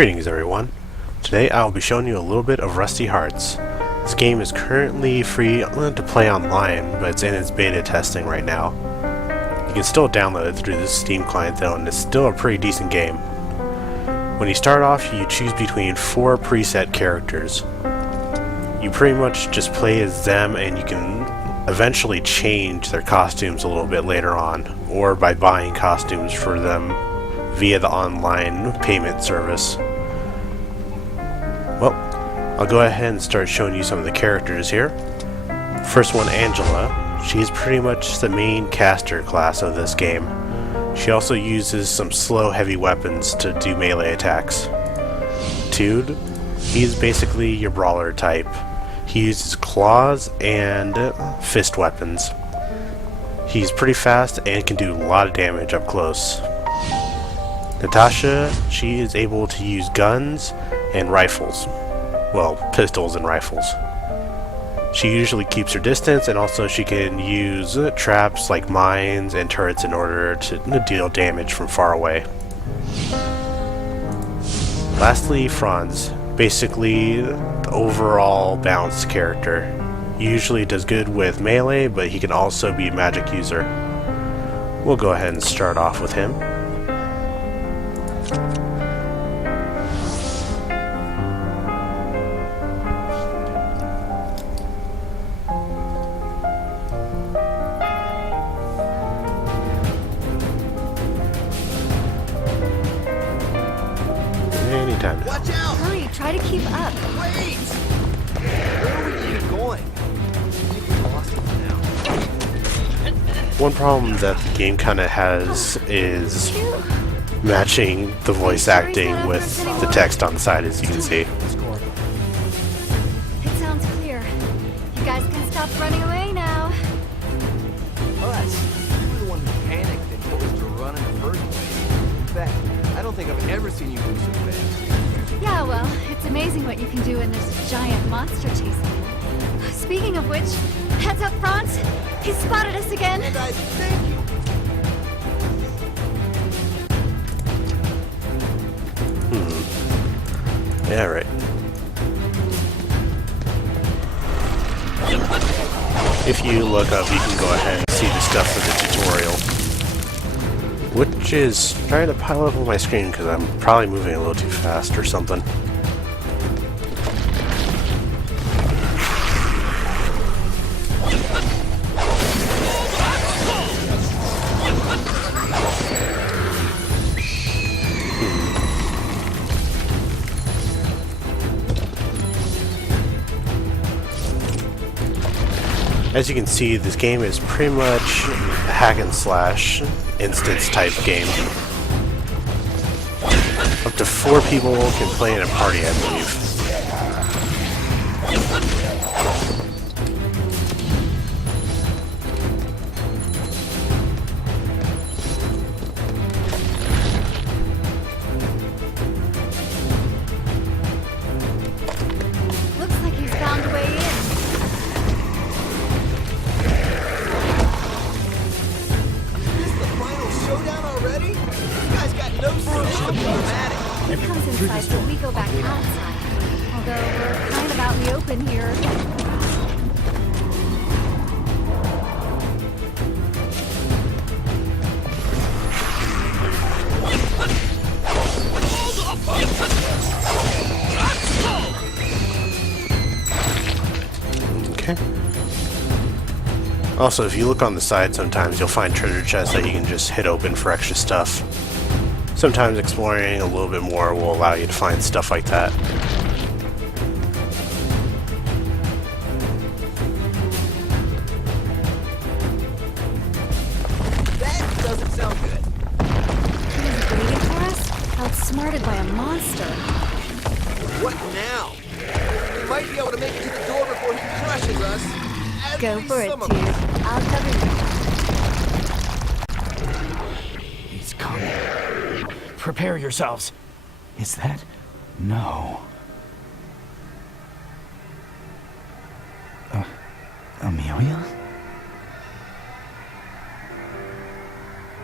Greetings everyone. Today I'll be showing you a little bit of Rusty Hearts. This game is currently free to play online, but it's in its beta testing right now. You can still download it through the Steam client though, and it's still a pretty decent game. When you start off, you choose between 4 preset characters. You pretty much just play as them, and you can eventually change their costumes a little bit later on, or by buying costumes for them via the online payment service. Well, I'll go ahead and start showing you some of the characters here. First one, Angela. She's pretty much the main caster class of this game. She also uses some slow heavy weapons to do melee attacks. Tude, he's basically your brawler type. He uses claws and fist weapons. He's pretty fast and can do a lot of damage up close. Natasha, she is able to use guns and rifles. Well, pistols and rifles. She usually keeps her distance, and also she can use traps like mines and turrets in order to deal damage from far away. Lastly, Franz. Basically, the overall balanced character. He usually does good with melee, but he can also be a magic user. We'll go ahead and start off with him. Anytime. Watch out! Hurry, try to keep up. Wait! Where are we even going? We've lost it now. One problem that the game kind of has is matching the voice acting with the text on the side, as you can see. It sounds clear. You guys can stop running away now. Us. You're the one who panicked and told us to run in the first place. In fact, I don't think I've ever seen you do so fast. Yeah, well, it's amazing what you can do in this giant monster chasing. Speaking of which, heads up, Franz. He spotted us again. And I thank you. Yeah, right. If you look up, you can go ahead and see the stuff for the tutorial, which is trying to pile up on my screen because I'm probably moving a little too fast or something. As you can see, this game is pretty much a hack and slash instance type game. Up to 4 people can play in a party, I believe. Looks like he's found a way in. Showdown already? You guys got no sense of dramatic. He comes inside, so we go back outside. Although we're kind of out in the open here. Okay. Also, if you look on the side, sometimes you'll find treasure chests that you can just hit open for extra stuff. Sometimes exploring a little bit more will allow you to find stuff like that. That doesn't sound good. He's waiting for us, outsmarted by a monster. What now? We might be able to make it to the door before he crushes us. At Go least for it, some of dude. us. I'll cover you. He's coming. Prepare yourselves. Is that? No. Amelia?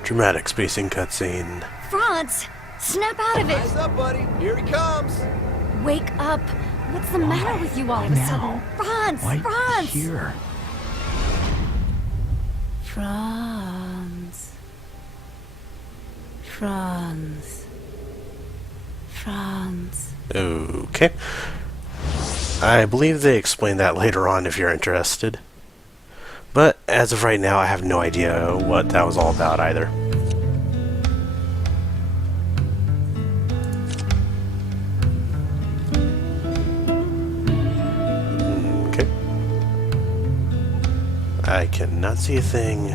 Dramatic spacing cutscene. Franz! Snap out of it! Eyes up, buddy. Here he comes. Wake up! What's the matter with you all of a sudden? Franz! Right Franz! here. Franz. Franz. Franz. Okay. I believe they explain that later on if you're interested. But as of right now, I have no idea what that was all about either. Okay. I cannot see a thing.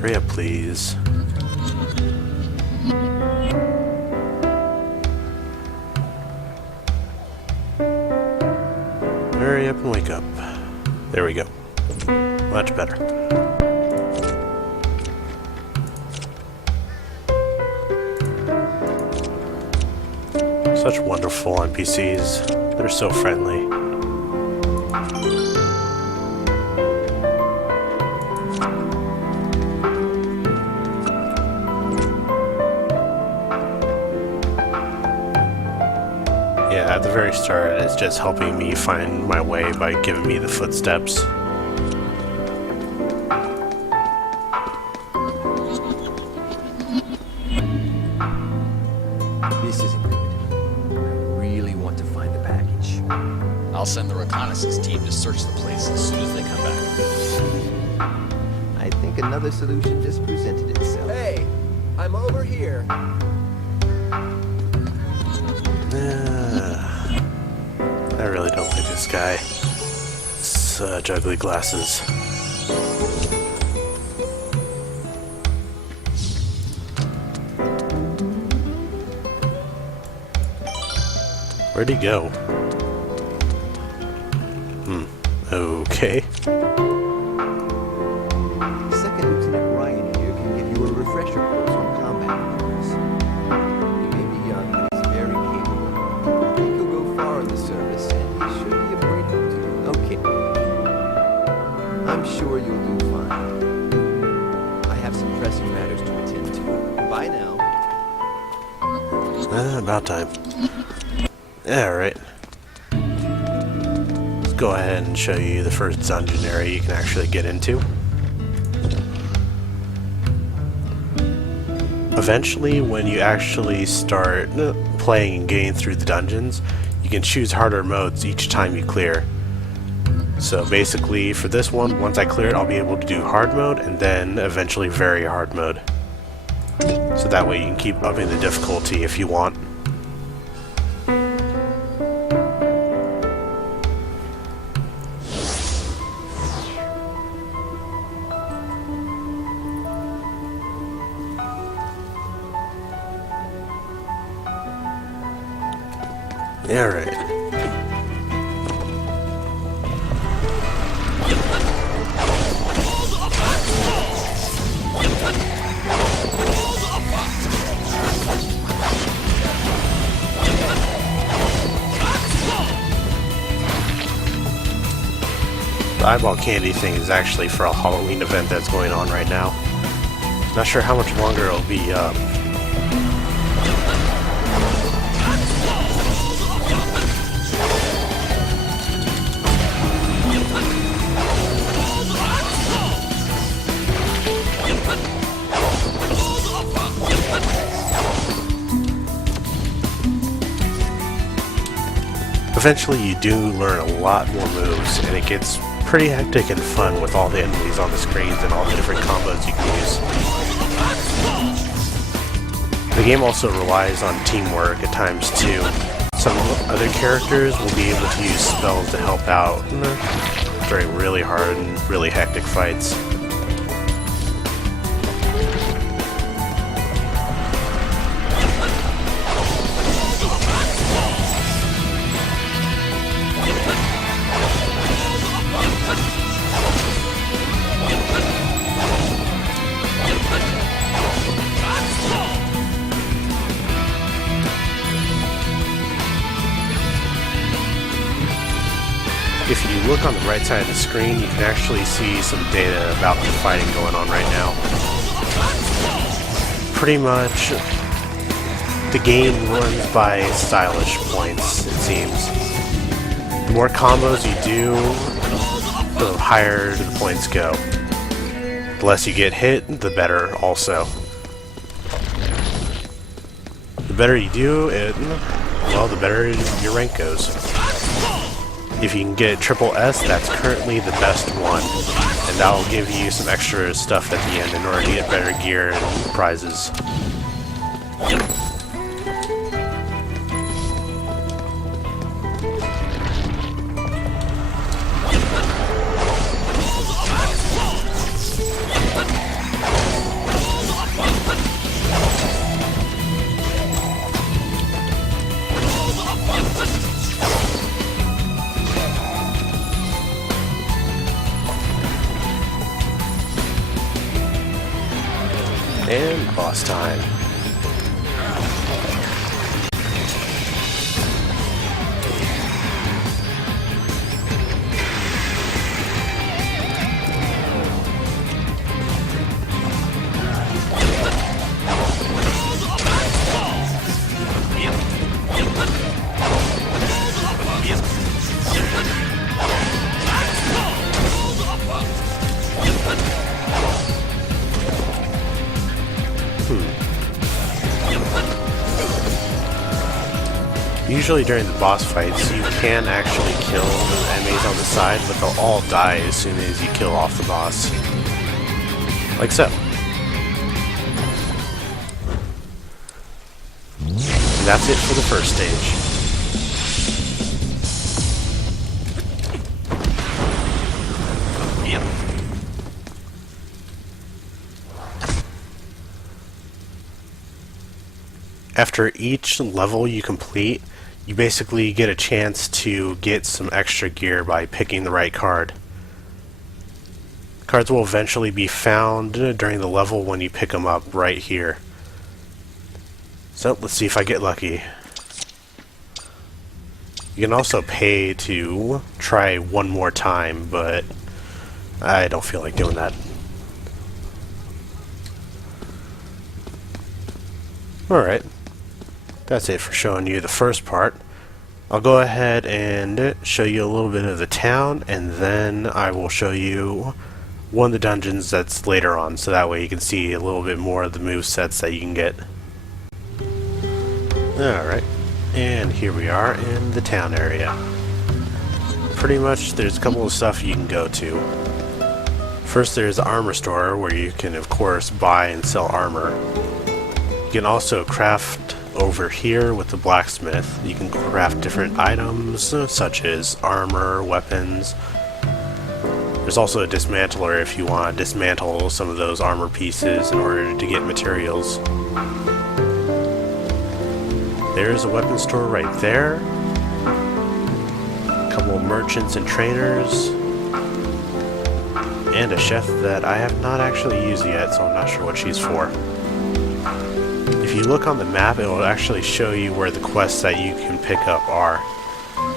Hurry up, please. Hurry up and wake up. There we go. Much better. Such wonderful NPCs. They're so friendly. Yeah, at the very start, it's just helping me find my way by giving me the footsteps. This isn't good. I really want to find the package. I'll send the reconnaissance team to search the place as soon as they come back. I think another solution just presented itself. Hey, I'm over here. I really don't like this guy. Such ugly glasses. Where'd he go? Okay. Second Lieutenant Ryan here can give you a refresher course on combat maneuvers. He may be young, but he's very capable. I think he'll go far in the service, and he should be a great help to you. Okay. I'm sure you'll do fine. I have some pressing matters to attend to. Bye now. About time. Alright. Let's go ahead and show you the first dungeon area you can actually get into. Eventually, when you actually start playing and getting through the dungeons, you can choose harder modes each time you clear. So basically, for this one, once I clear it, I'll be able to do hard mode and then eventually very hard mode. So that way you can keep upping the difficulty if you want. Alright. The eyeball candy thing is actually for a Halloween event that's going on right now. Not sure how much longer it'll be up. Eventually you do learn a lot more moves, and it gets pretty hectic and fun with all the enemies on the screens and all the different combos you can use. The game also relies on teamwork at times too. Some other characters will be able to use spells to help out during really hard and really hectic fights. If you look on the right side of the screen, you can actually see some data about the fighting going on right now. Pretty much, the game runs by stylish points, it seems. The more combos you do, the higher the points go. The less you get hit, the better also. The better you do it, well, the better your rank goes. If you can get triple S, that's currently the best one, and that'll give you some extra stuff at the end in order to get better gear and prizes. And boss time. Usually during the boss fights, you can actually kill the enemies on the side, but they'll all die as soon as you kill off the boss. Like so. And that's it for the first stage. After each level you complete, you basically get a chance to get some extra gear by picking the right card. Cards will eventually be found during the level when you pick them up right here. So let's see if I get lucky. You can also pay to try one more time, but I don't feel like doing that. Alright. That's it for showing you the first part. I'll go ahead and show you a little bit of the town, and then I will show you one of the dungeons that's later on, so that way you can see a little bit more of the movesets that you can get. Alright, and here we are in the town area. Pretty much there's a couple of stuff you can go to. First there's the armor store, where you can of course buy and sell armor. You can also craft over here with the blacksmith. You can craft different items such as armor, weapons. There's also a dismantler if you want to dismantle some of those armor pieces in order to get materials. There's a weapon store right there. A couple of merchants and trainers. And a chef that I have not actually used yet, so I'm not sure what she's for. If you look on the map, it will actually show you where the quests that you can pick up are.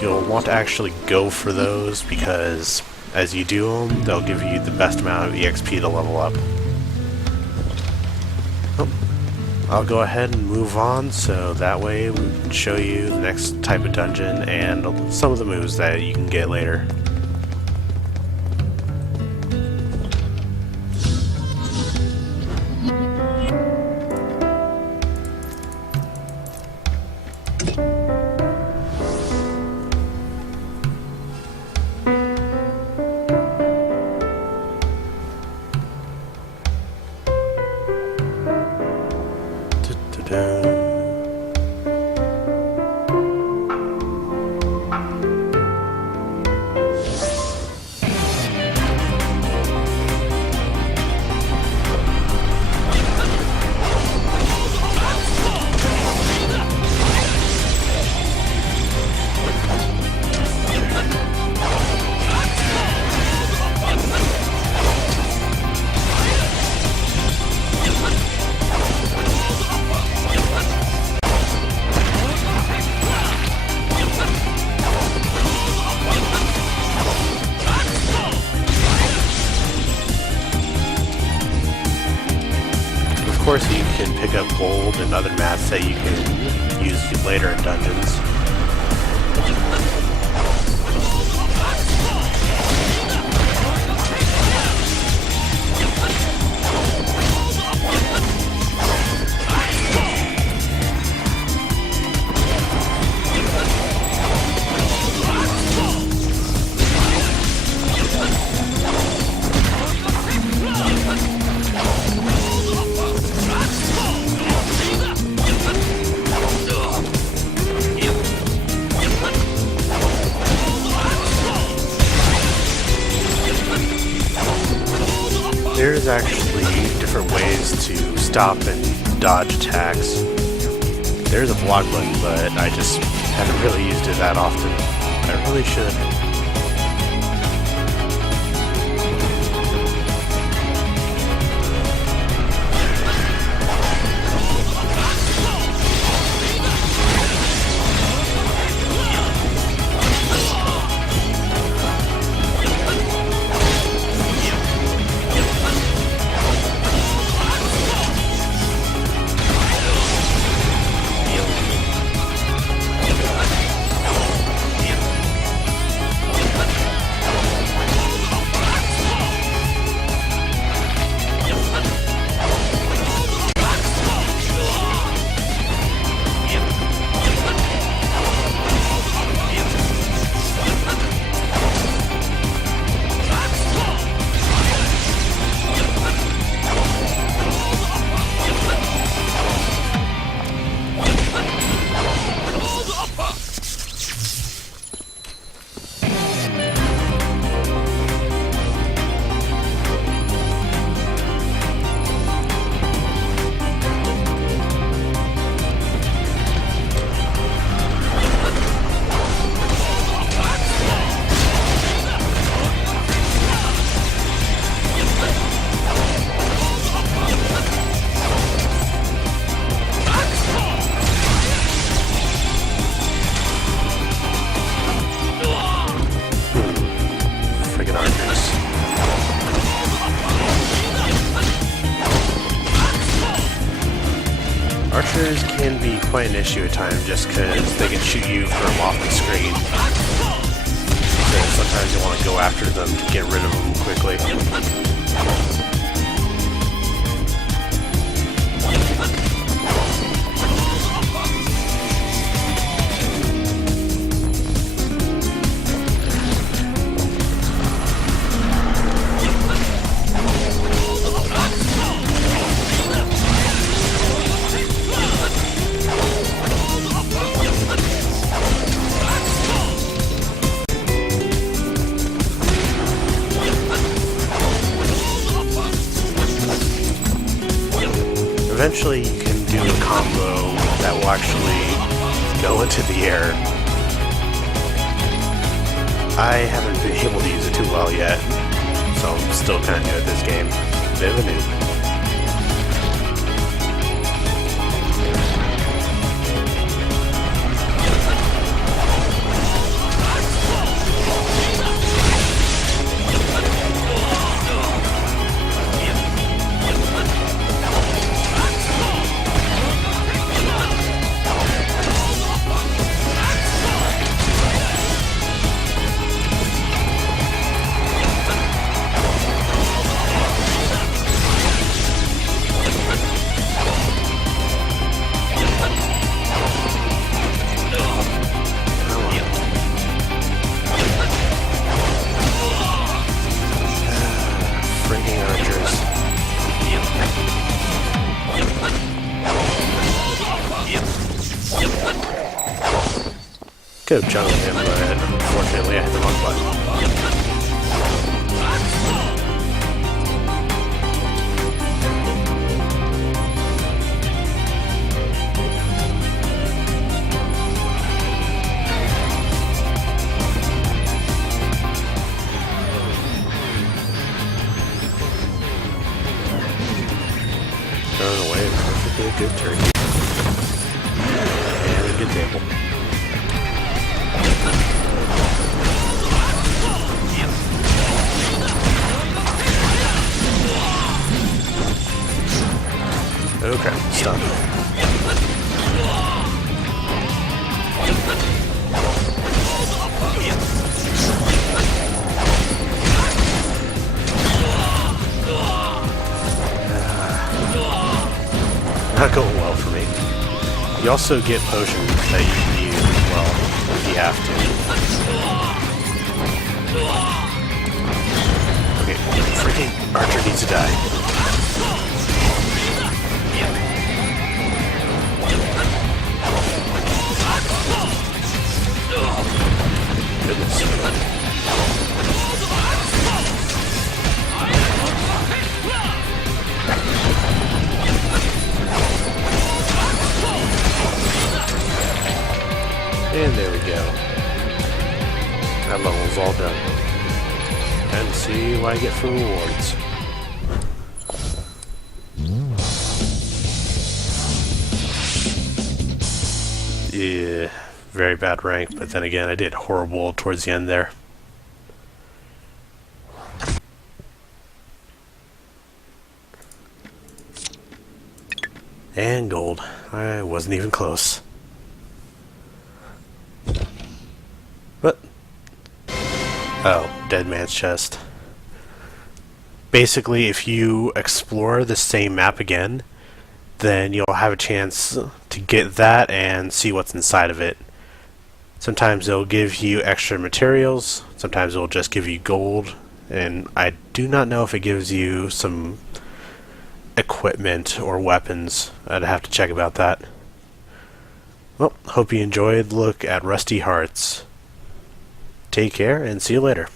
You'll want to actually go for those because as you do them, they'll give you the best amount of EXP to level up. Oh, I'll go ahead and move on so that way we can show you the next type of dungeon and some of the moves that you can get later. gold and other mats that you can use later in dungeons. There's actually different ways to stop and dodge attacks. There's a block button, but I just haven't really used it that often. I really should. Archers can be quite an issue at times just because they can shoot you from off the screen. So sometimes you want to go after them to get rid of them quickly. Eventually you can do a combo that will actually go into the air. I haven't been able to use it too well yet, so I'm still kind of new at this game. Bit of a noob. Could have juggled him, but unfortunately I hit the wrong button. Thrown away perfectly a good turkey. And a good table. Okay, stop. not going well for me. You also get potions that you can use as well, if you have to. Okay, freaking Archer needs to die. Goodness. And there we go. That level's all done. And see what I get for rewards. Yeah, very bad rank, but then again, I did horrible towards the end there. And gold. I wasn't even close. What? Oh, dead man's chest. Basically, if you explore the same map again, then you'll have a chance to get that and see what's inside of it. Sometimes it'll give you extra materials, sometimes it'll just give you gold, and I do not know if it gives you some equipment or weapons. I'd have to check about that. Well, hope you enjoyed the look at Rusty Hearts. Take care and see you later.